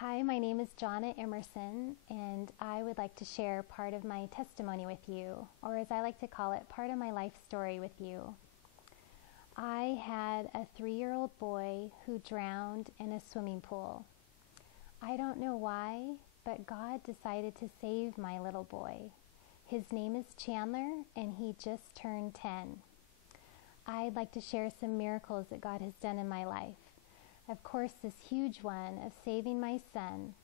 Hi, my name is Jonna Emerson, and I would like to share part of my testimony with you, or as I like to call it, part of my life story with you. I had a 3-year-old boy who drowned in a swimming pool. I don't know why, but God decided to save my little boy. His name is Chandler, and he just turned 10. I'd like to share some miracles that God has done in my life. Of course, this huge one of saving my son.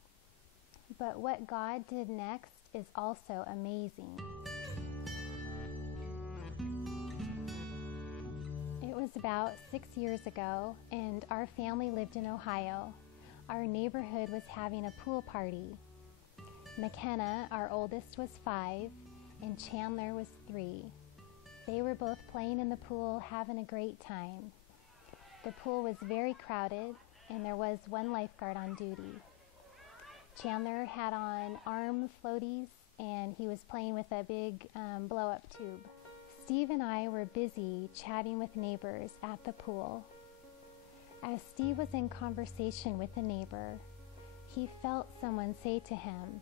But what God did next is also amazing. It was about 6 years ago, and our family lived in Ohio. Our neighborhood was having a pool party. McKenna, our oldest, was 5, and Chandler was 3. They were both playing in the pool, having a great time. The pool was very crowded, and there was one lifeguard on duty. Chandler had on arm floaties, and he was playing with a big blow-up tube. Steve and I were busy chatting with neighbors at the pool. As Steve was in conversation with a neighbor, he felt someone say to him,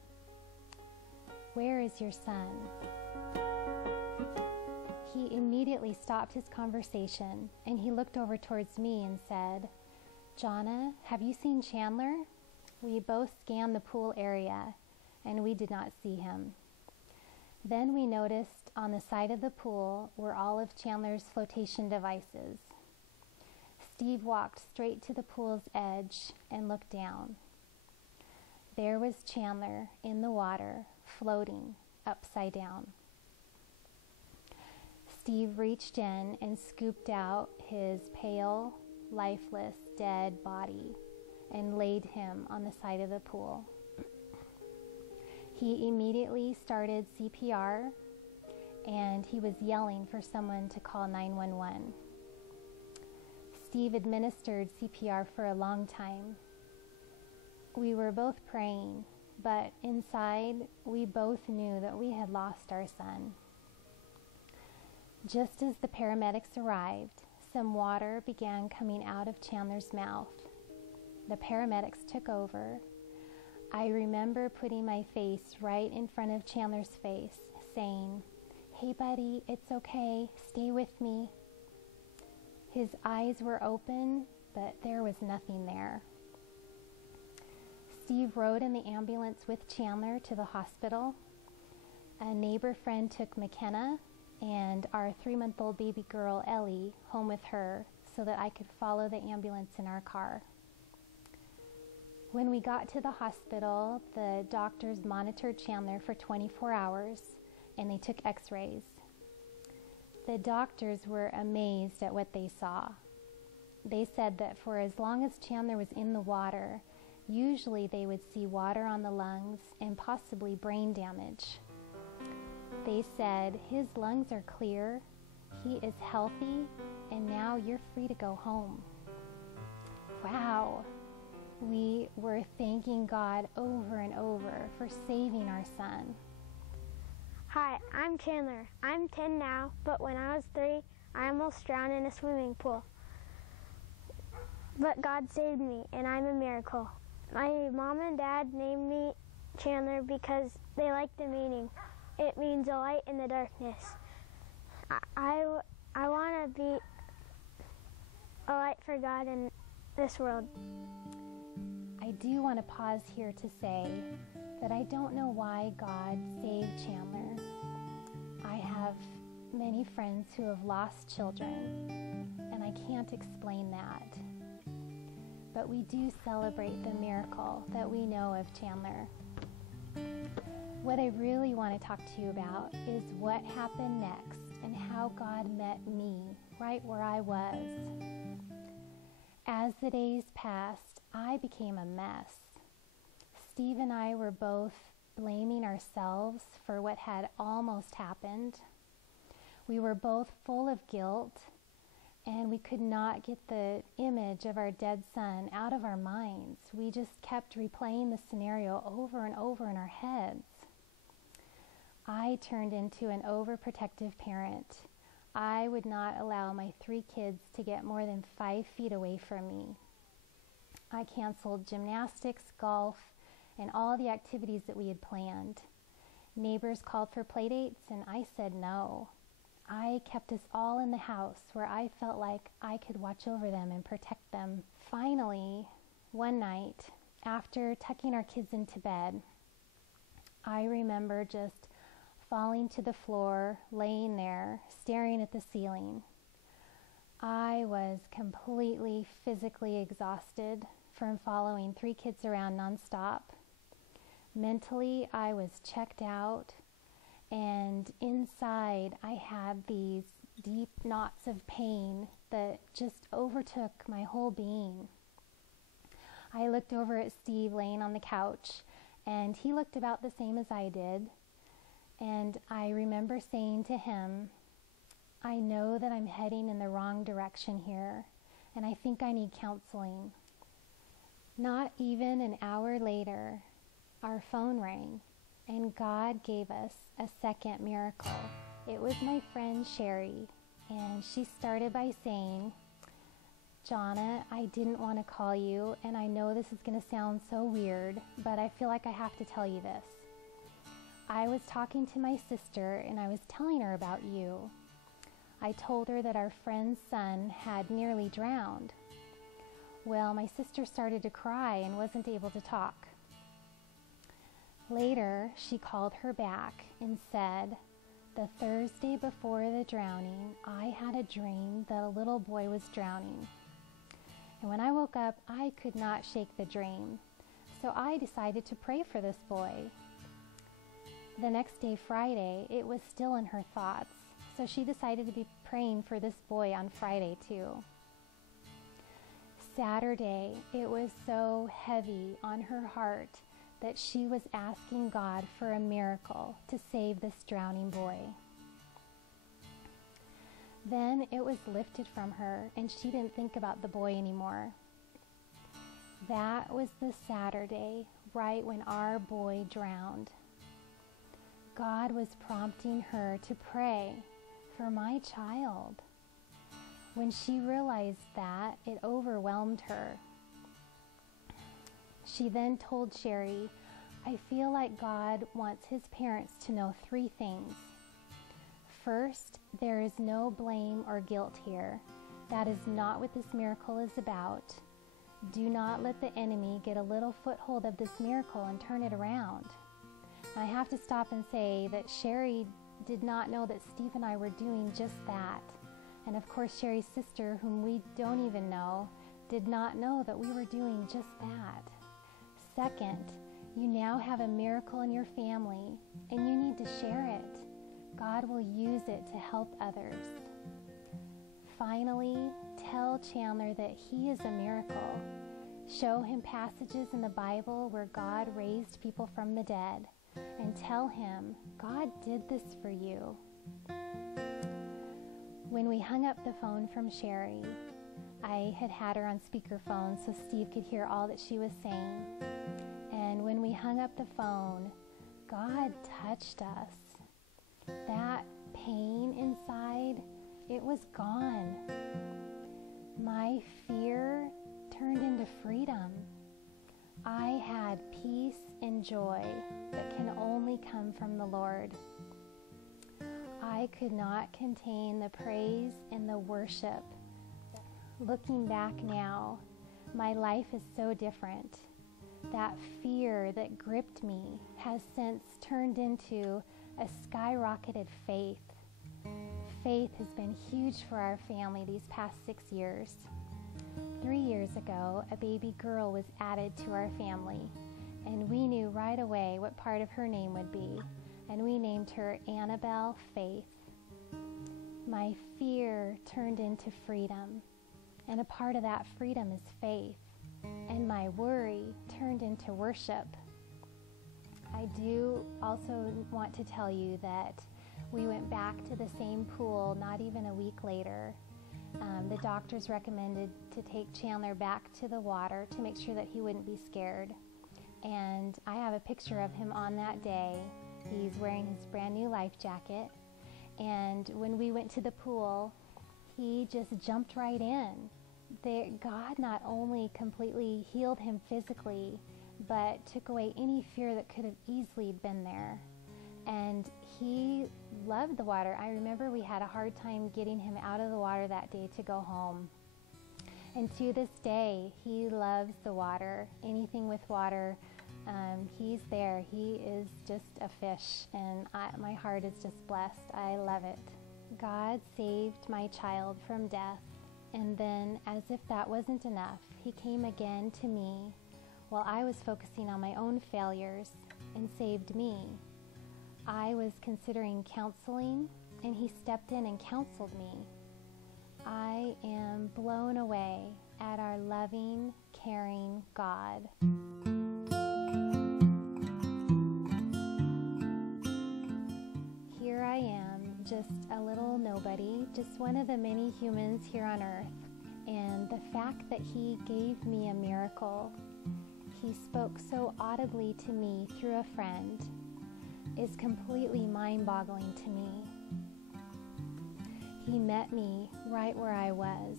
"Where is your son?" He immediately stopped his conversation, and he looked over towards me and said, "Jonna, have you seen Chandler?" We both scanned the pool area, and we did not see him. Then we noticed on the side of the pool were all of Chandler's flotation devices. Steve walked straight to the pool's edge and looked down. There was Chandler in the water, floating upside down. Steve reached in and scooped out his pale, lifeless, dead body and laid him on the side of the pool. He immediately started CPR, and he was yelling for someone to call 911. Steve administered CPR for a long time. We were both praying, but inside we both knew that we had lost our son. Just as the paramedics arrived, some water began coming out of Chandler's mouth. The paramedics took over. I remember putting my face right in front of Chandler's face, saying, "Hey buddy, it's okay, stay with me." His eyes were open, but there was nothing there. Steve rode in the ambulance with Chandler to the hospital. A neighbor friend took McKenna and our 3-month-old baby girl, Ellie, home with her so that I could follow the ambulance in our car. When we got to the hospital, the doctors monitored Chandler for 24 hours, and they took x-rays. The doctors were amazed at what they saw. They said that for as long as Chandler was in the water, usually they would see water on the lungs and possibly brain damage. They said, "His lungs are clear, he is healthy, and now you're free to go home." Wow! We were thanking God over and over for saving our son. Hi, I'm Chandler. I'm 10 now, but when I was 3, I almost drowned in a swimming pool. But God saved me, and I'm a miracle. My mom and dad named me Chandler because they liked the meaning. It means a light in the darkness. I want to be a light for God in this world. I do want to pause here to say that I don't know why God saved Chandler. I have many friends who have lost children, and I can't explain that. But we do celebrate the miracle that we know of Chandler. What I really want to talk to you about is what happened next and how God met me right where I was. As the days passed, I became a mess. Steve and I were both blaming ourselves for what had almost happened. We were both full of guilt, and we could not get the image of our dead son out of our minds. We just kept replaying the scenario over and over in our heads. I turned into an overprotective parent. I would not allow my 3 kids to get more than 5 feet away from me. I canceled gymnastics, golf, and all the activities that we had planned. Neighbors called for play dates, and I said no. I kept us all in the house where I felt like I could watch over them and protect them. Finally, one night, after tucking our kids into bed, I remember just falling to the floor, laying there, staring at the ceiling. I was completely physically exhausted from following 3 kids around nonstop. Mentally, I was checked out, and inside I had these deep knots of pain that just overtook my whole being. I looked over at Steve laying on the couch, and he looked about the same as I did. And I remember saying to him, I know that I'm heading in the wrong direction here, and I think I need counseling. Not even an hour later, our phone rang, and God gave us a second miracle. It was my friend Sherry, and she started by saying, Jonna, I didn't want to call you, and I know this is going to sound so weird, but I feel like I have to tell you this. I was talking to my sister, and I was telling her about you. I told her that our friend's son had nearly drowned. Well, my sister started to cry and wasn't able to talk. Later, she called her back and said, the Thursday before the drowning, I had a dream that a little boy was drowning. And when I woke up, I could not shake the dream. So I decided to pray for this boy. The next day, Friday, it was still in her thoughts. So she decided to be praying for this boy on Friday too. Saturday, it was so heavy on her heart that she was asking God for a miracle to save this drowning boy. Then it was lifted from her, and she didn't think about the boy anymore. That was the Saturday, right when our boy drowned. God was prompting her to pray for my child. When she realized that, it overwhelmed her. She then told Sherry, I feel like God wants his parents to know 3 things. First, there is no blame or guilt here. That is not what this miracle is about. Do not let the enemy get a little foothold of this miracle and turn it around. I have to stop and say that Sherry did not know that Steve and I were doing just that. And of course, Sherry's sister, whom we don't even know, did not know that we were doing just that. Second, you now have a miracle in your family, and you need to share it. God will use it to help others. Finally, tell Chandler that he is a miracle. Show him passages in the Bible where God raised people from the dead, and tell him, God did this for you. When we hung up the phone from Sherry, I had her on speakerphone so Steve could hear all that she was saying. And when we hung up the phone, God touched us. That pain inside, it was gone. My fear turned into freedom. I had peace and joy that can only come from the Lord. I could not contain the praise and the worship. Looking back now, my life is so different. That fear that gripped me has since turned into a skyrocketed faith. Faith has been huge for our family these past 6 years. 3 years ago, a baby girl was added to our family, and we knew right away what part of her name would be, and we named her Annabelle Faith. My fear turned into freedom, and a part of that freedom is faith, and my worry turned into worship. I do also want to tell you that we went back to the same pool not even a week later. The doctors recommended to take Chandler back to the water to make sure that he wouldn't be scared. And I have a picture of him on that day. He's wearing his brand new life jacket. And when we went to the pool, he just jumped right in. God not only completely healed him physically, but took away any fear that could have easily been there. And he loved the water. I remember we had a hard time getting him out of the water that day to go home. And to this day, he loves the water. Anything with water, he's there. He is just a fish, and my heart is just blessed. I love it. God saved my child from death, and then, as if that wasn't enough, he came again to me while I was focusing on my own failures and saved me. I was considering counseling, and he stepped in and counseled me. I am blown away at our loving, caring God. Here I am, just a little nobody, just one of the many humans here on earth. And the fact that he gave me a miracle, he spoke so audibly to me through a friend, is completely mind-boggling to me. He met me right where I was,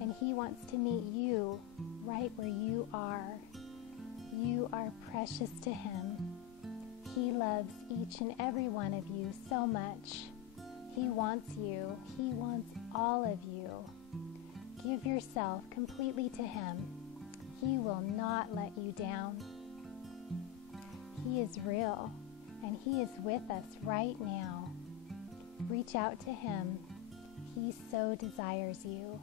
and he wants to meet you right where you are. You are precious to him. He loves each and every one of you so much. He wants you. He wants all of you. Give yourself completely to him. He will not let you down. He is real, and he is with us right now. Reach out to him. He so desires you.